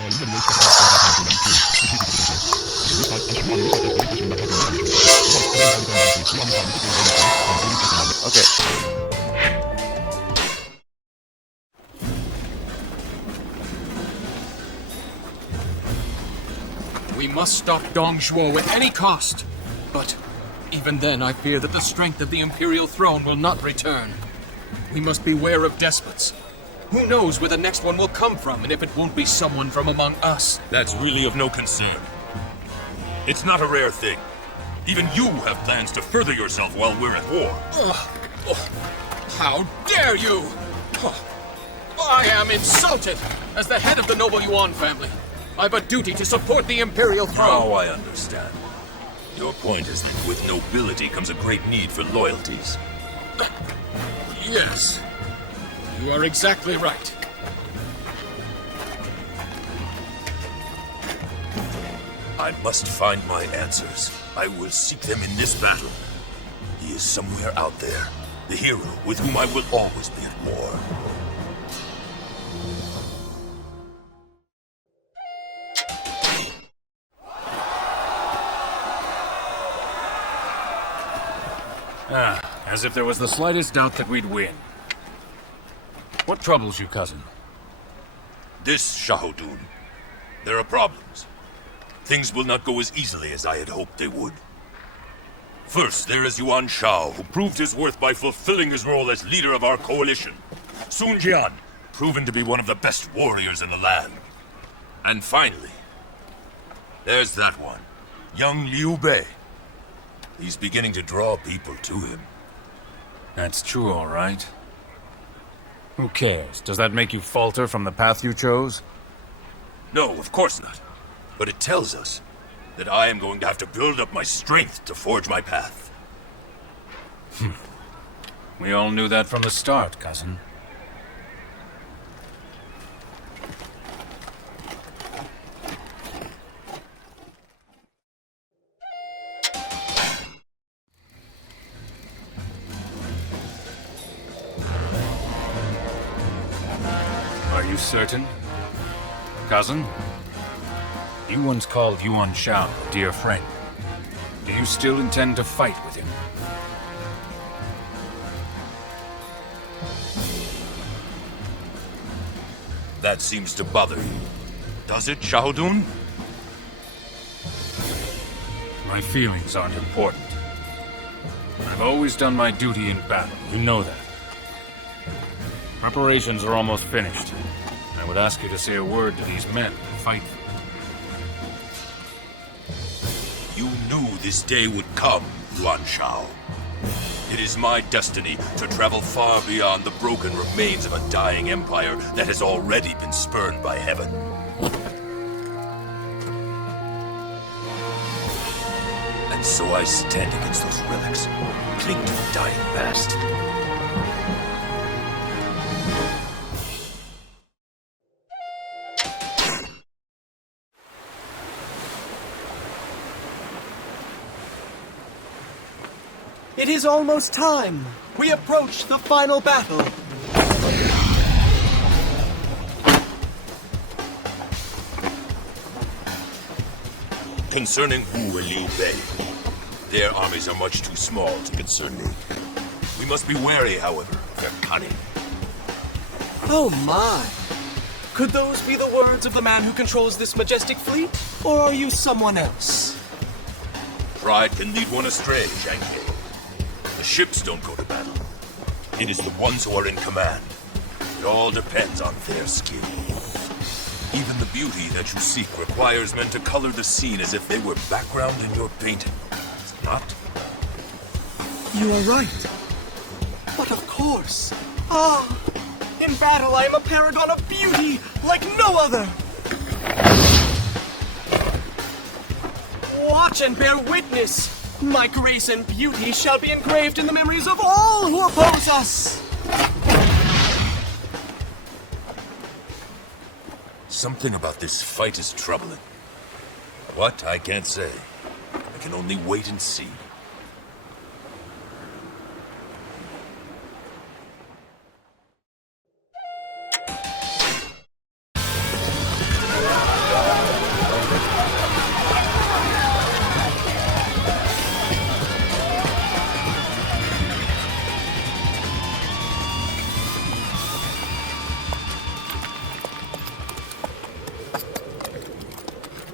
Okay. We must stop Dong Zhuo at any cost. But even then, I fear that the strength of the Imperial throne will not return. We must beware of despots. Who knows where the next one will come from, and if it won't be someone from among us. That's really of no concern. It's not a rare thing. Even you have plans to further yourself while we're at war. How dare you! I am insulted! As the head of the noble Yuan family, I've a duty to support the Imperial throne. Oh, I understand. Your point is that with nobility comes a great need for loyalties. Yes. You are exactly right. I must find my answers. I will seek them in this battle. He is somewhere out there, the hero with whom I will always be at war. As if there was the slightest doubt that we'd win. What troubles you, cousin? This, Shahudun. There are problems. Things will not go as easily as I had hoped they would. First, there is Yuan Shao, who proved his worth by fulfilling his role as leader of our coalition. Sun Jian, proven to be one of the best warriors in the land. And finally, there's that one, young Liu Bei. He's beginning to draw people to him. That's true, all right. Who cares? Does that make you falter from the path you chose? No, of course not. But it tells us that I am going to have to build up my strength to forge my path. We all knew that from the start, cousin. Are you certain? Cousin? You once called Yuan Shao a dear friend. Do you still intend to fight with him? That seems to bother you. Does it, Shahudun? My feelings aren't important. I've always done my duty in battle. You know that. Preparations are almost finished. I would ask you to say a word to these men and fight for them. You knew this day would come, Yuan Shao. It is my destiny to travel far beyond the broken remains of a dying empire that has already been spurned by heaven. And so I stand against those relics, cling to the dying past. It is almost time. We approach the final battle. Concerning Wu and Liu Bei, their armies are much too small to concern me. We must be wary, however, of their cunning. Oh my. Could those be the words of the man who controls this majestic fleet? Or are you someone else? Pride can lead one astray, Zhang He. The ships don't go to battle. It is the ones who are in command. It all depends on their skill. Even the beauty that you seek requires men to color the scene as if they were background in your painting. Is it not? You are right. But of course. In battle I am a paragon of beauty like no other. Watch and bear witness. My grace and beauty shall be engraved in the memories of all who oppose us! Something about this fight is troubling. What? I can't say. I can only wait and see.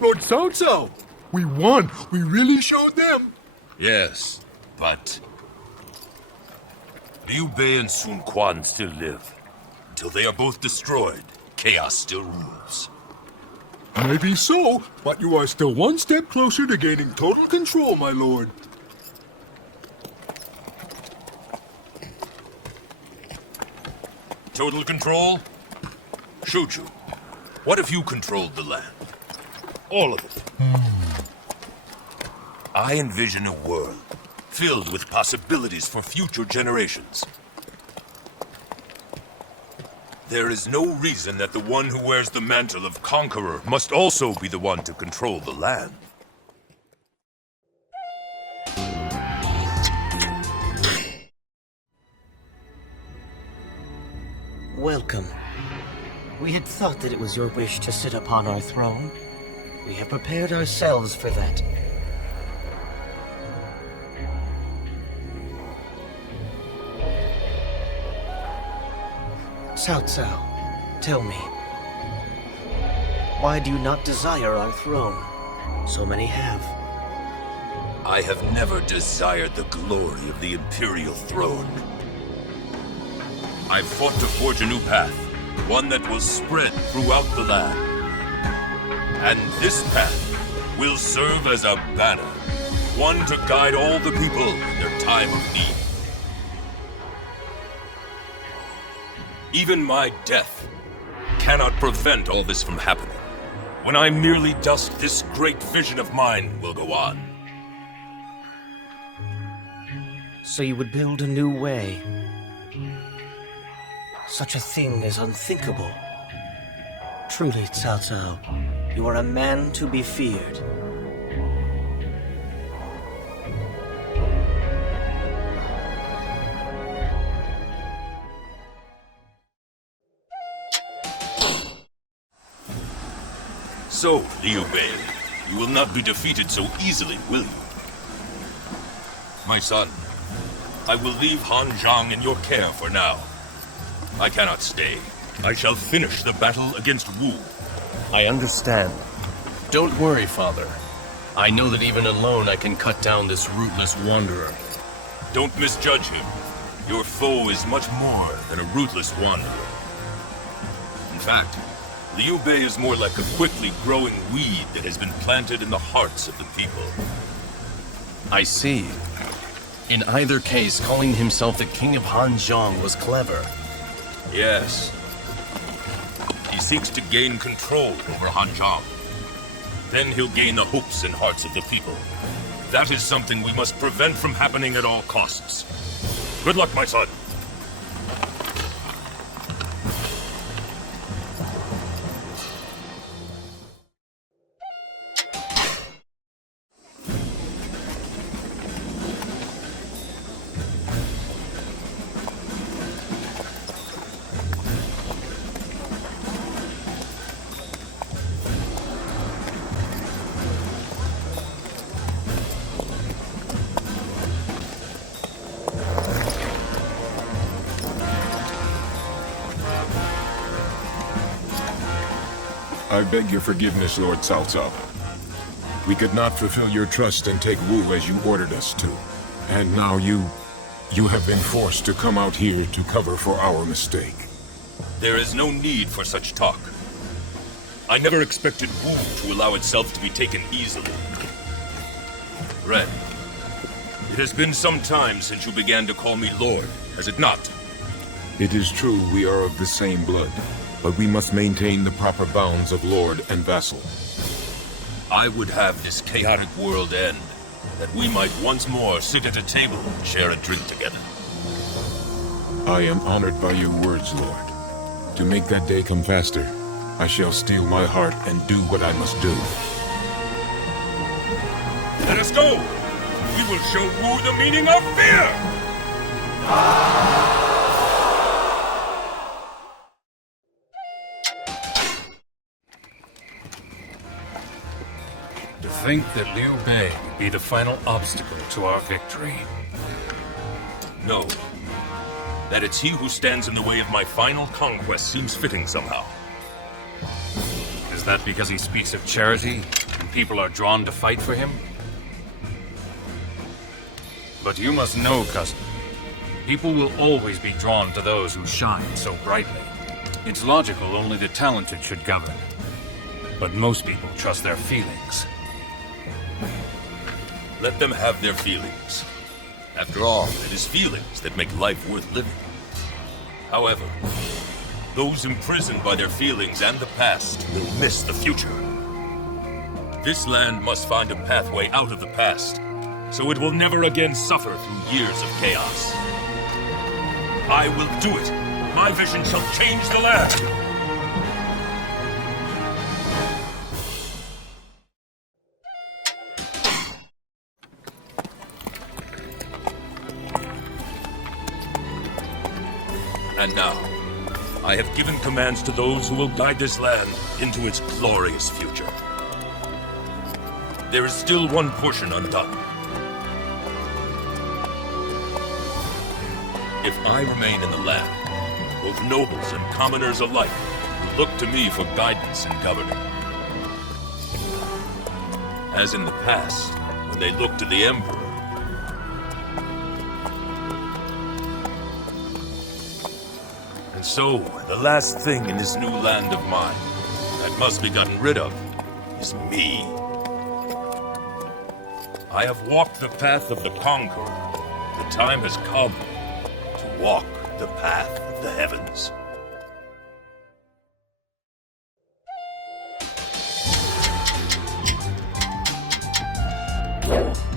Lord Cao Cao! We won! We really showed them! Yes, but Liu Bei and Sun Quan still live. Until they are both destroyed, chaos still rules. Maybe so, but you are still one step closer to gaining total control, my lord. Total control? Shuju, what if you controlled the land? All of it. I envision a world filled with possibilities for future generations. There is no reason that the one who wears the mantle of conqueror must also be the one to control the land. Welcome. We had thought that it was your wish to sit upon our throne. We have prepared ourselves for that. Cao Cao, tell me, why do you not desire our throne? So many have. I have never desired the glory of the imperial throne. I've fought to forge a new path, one that will spread throughout the land. And this path will serve as a banner, one to guide all the people in their time of need. Even my death cannot prevent all this from happening. When I'm merely dust, this great vision of mine will go on. So you would build a new way. Such a thing is unthinkable. Truly, Cao Cao, you are a man to be feared. So, Liu Bei, you will not be defeated so easily, will you? My son, I will leave Han Zhang in your care for now. I cannot stay. I shall finish the battle against Wu. I understand. Don't worry, father. I know that even alone I can cut down this rootless wanderer. Don't misjudge him. Your foe is much more than a ruthless wanderer. In fact, Liu Bei is more like a quickly growing weed that has been planted in the hearts of the people. I see. In either case, calling himself the King of Hanzhong was clever. Yes. He seeks to gain control over Hanzhong. Then he'll gain the hopes and hearts of the people. That is something we must prevent from happening at all costs. Good luck, my son. I beg your forgiveness, Lord Cao Cao. We could not fulfill your trust and take Wu as you ordered us to. And now you have been forced to come out here to cover for our mistake. There is no need for such talk. I never expected Wu to allow itself to be taken easily. Red, it has been some time since you began to call me Lord, has it not? It is true we are of the same blood, but we must maintain the proper bounds of lord and vassal. I would have this chaotic world end, that we might once more sit at a table and share a drink together. I am honored by your words, Lord. To make that day come faster, I shall steel my heart and do what I must do. Let us go! We will show Wu the meaning of fear! To think that Liu Bei would be the final obstacle to our victory. No. That it's he who stands in the way of my final conquest seems fitting somehow. Is that because he speaks of charity and people are drawn to fight for him? But you must know, cousin, people will always be drawn to those who shine so brightly. It's logical only the talented should govern. But most people trust their feelings. Let them have their feelings. After all, it is feelings that make life worth living. However, those imprisoned by their feelings and the past will miss the future. This land must find a pathway out of the past, so it will never again suffer through years of chaos. I will do it. My vision shall change the land. And now, I have given commands to those who will guide this land into its glorious future. There is still one portion undone. If I remain in the land, both nobles and commoners alike will look to me for guidance in governing. As in the past, when they looked to the Emperor. And so, the last thing in this new land of mine that must be gotten rid of is me. I have walked the path of the conqueror. The time has come to walk the path of the heavens. Yeah.